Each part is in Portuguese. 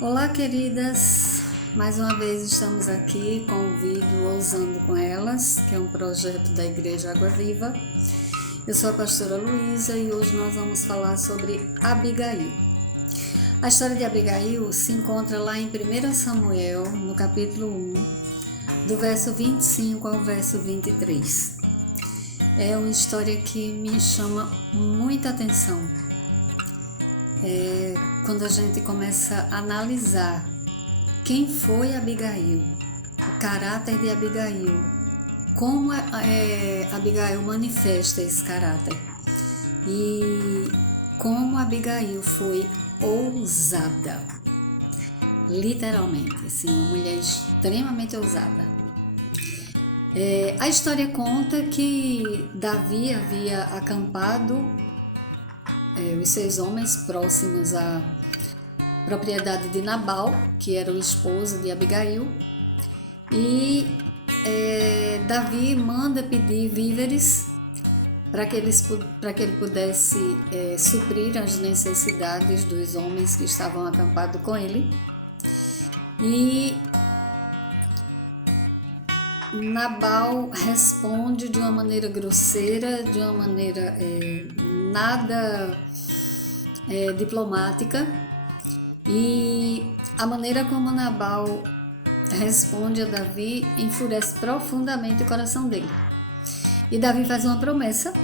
Olá, queridas! Mais uma vez estamos aqui com o vídeo Ousando com Elas, que é um projeto da Igreja Água Viva. Eu sou a pastora Luísa e hoje nós vamos falar sobre Abigail. A história de Abigail se encontra lá em 1 Samuel, no capítulo 1, do verso 25 ao verso 23. É uma história que me chama muita atenção. Quando a gente começa a analisar quem foi Abigail, o caráter de Abigail, como Abigail manifesta esse caráter e como Abigail foi ousada, literalmente, assim, uma mulher extremamente ousada. A história conta que Davi havia acampado os seus homens próximos à propriedade de Nabal, que era o esposo de Abigail, e Davi manda pedir víveres para que ele pudesse suprir as necessidades dos homens que estavam acampados com ele. E Nabal responde de uma maneira grosseira, de uma maneira nada diplomática, e a maneira como Nabal responde a Davi enfurece profundamente o coração dele. E Davi faz uma promessa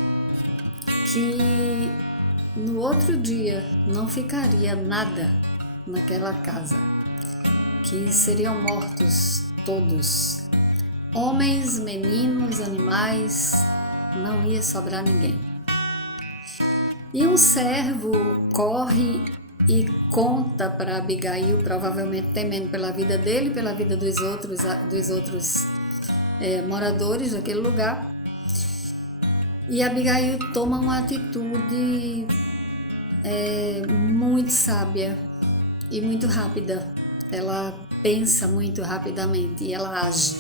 que no outro dia não ficaria nada naquela casa, que seriam mortos todos, homens, meninos, animais, não ia sobrar ninguém. E um servo corre e conta para Abigail, provavelmente temendo pela vida dele, pela vida dos outros moradores daquele lugar. E Abigail toma uma atitude muito sábia e muito rápida. Ela pensa muito rapidamente e ela age.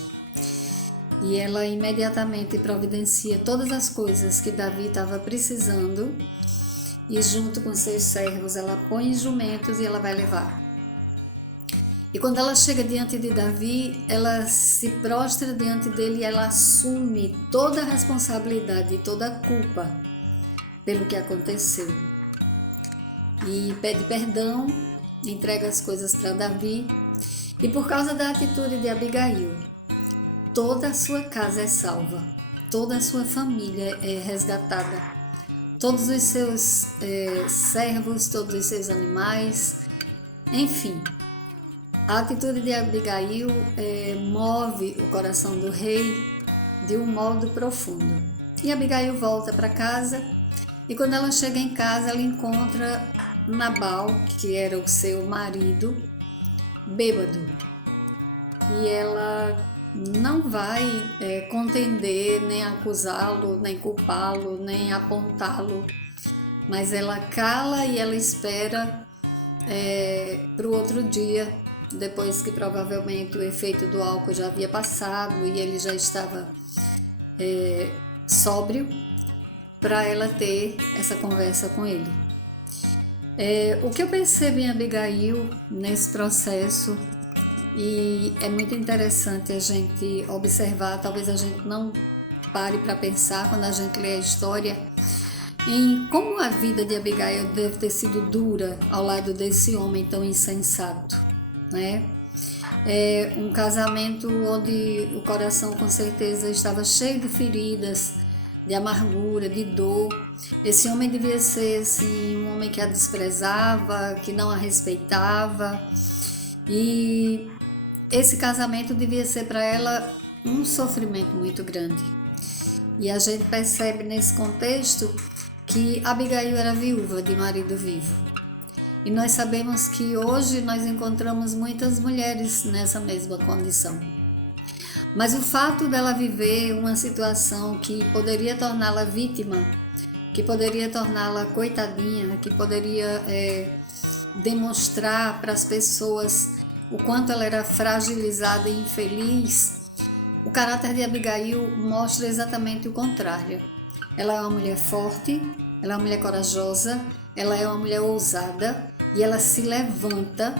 E ela imediatamente providencia todas as coisas que Davi estava precisando, e junto com seus servos ela põe jumentos e ela vai levar. E quando ela chega diante de Davi, ela se prostra diante dele e ela assume toda a responsabilidade e toda a culpa pelo que aconteceu. E pede perdão, entrega as coisas para Davi, e por causa da atitude de Abigail, toda a sua casa é salva, toda a sua família é resgatada, todos os seus servos, todos os seus animais, enfim. A atitude de Abigail move o coração do rei de um modo profundo. E Abigail volta para casa, e quando ela chega em casa, ela encontra Nabal, que era o seu marido, bêbado. E ela não vai contender, nem acusá-lo, nem culpá-lo, nem apontá-lo, mas ela cala e ela espera para o outro dia, depois que provavelmente o efeito do álcool já havia passado e ele já estava sóbrio, para ela ter essa conversa com ele. O que eu percebo em Abigail nesse processo, e é muito interessante a gente observar, talvez a gente não pare para pensar quando a gente lê a história, em como a vida de Abigail deve ter sido dura ao lado desse homem tão insensato, né? Um casamento onde o coração com certeza estava cheio de feridas, de amargura, de dor. Esse homem devia ser assim, um homem que a desprezava, que não a respeitava, e esse casamento devia ser para ela um sofrimento muito grande. E a gente percebe nesse contexto que Abigail era viúva de marido vivo. E nós sabemos que hoje nós encontramos muitas mulheres nessa mesma condição. Mas o fato dela viver uma situação que poderia torná-la vítima, que poderia torná-la coitadinha, que poderia demonstrar para as pessoas o quanto ela era fragilizada e infeliz, o caráter de Abigail mostra exatamente o contrário. Ela é uma mulher forte, ela é uma mulher corajosa, ela é uma mulher ousada, e ela se levanta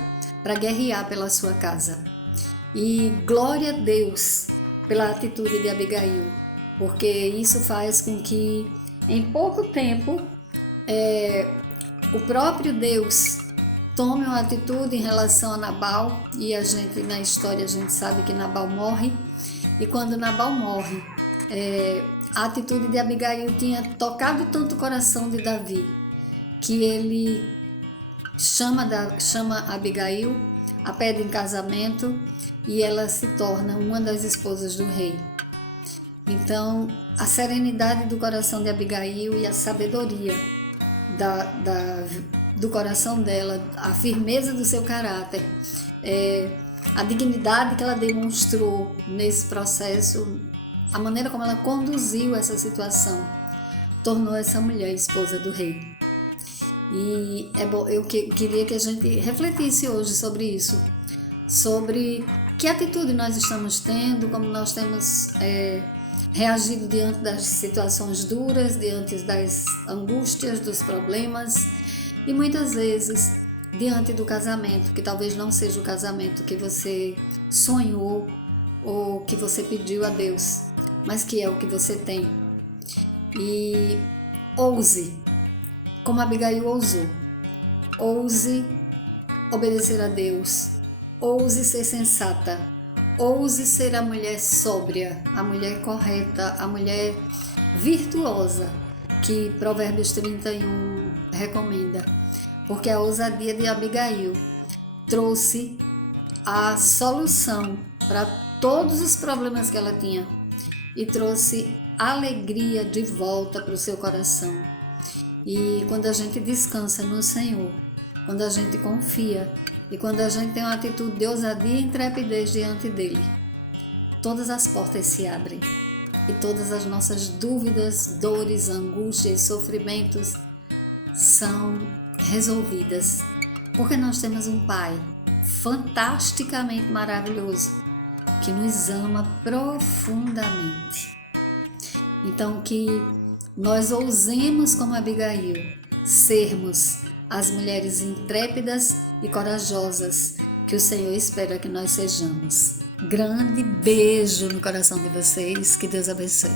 para guerrear pela sua casa. E glória a Deus pela atitude de Abigail, porque isso faz com que em pouco tempo o próprio Deus tome uma atitude em relação a Nabal. E na história a gente sabe que Nabal morre, e quando Nabal morre, a atitude de Abigail tinha tocado tanto o coração de Davi, que ele chama Abigail, a pede em casamento, e ela se torna uma das esposas do rei. Então, a serenidade do coração de Abigail e a sabedoria do coração dela, a firmeza do seu caráter, a dignidade que ela demonstrou nesse processo, a maneira como ela conduziu essa situação, tornou essa mulher esposa do rei. E eu queria que a gente refletisse hoje sobre isso, sobre que atitude nós estamos tendo, como nós temos reagido diante das situações duras, diante das angústias, dos problemas, e muitas vezes diante do casamento, que talvez não seja o casamento que você sonhou ou que você pediu a Deus, mas que é o que você tem. E ouse, como Abigail ousou, ouse obedecer a Deus, ouse ser sensata, ouse ser a mulher sóbria, a mulher correta, a mulher virtuosa, que Provérbios 31 recomenda, porque a ousadia de Abigail trouxe a solução para todos os problemas que ela tinha e trouxe alegria de volta para o seu coração. E quando a gente descansa no Senhor, quando a gente confia e quando a gente tem uma atitude de ousadia e intrepidez diante dele, todas as portas se abrem e todas as nossas dúvidas, dores, angústias, sofrimentos são resolvidas, porque nós temos um Pai fantasticamente maravilhoso que nos ama profundamente. Então, que nós ousemos, como Abigail, sermos as mulheres intrépidas e corajosas que o Senhor espera que nós sejamos. Grande beijo no coração de vocês, que Deus abençoe.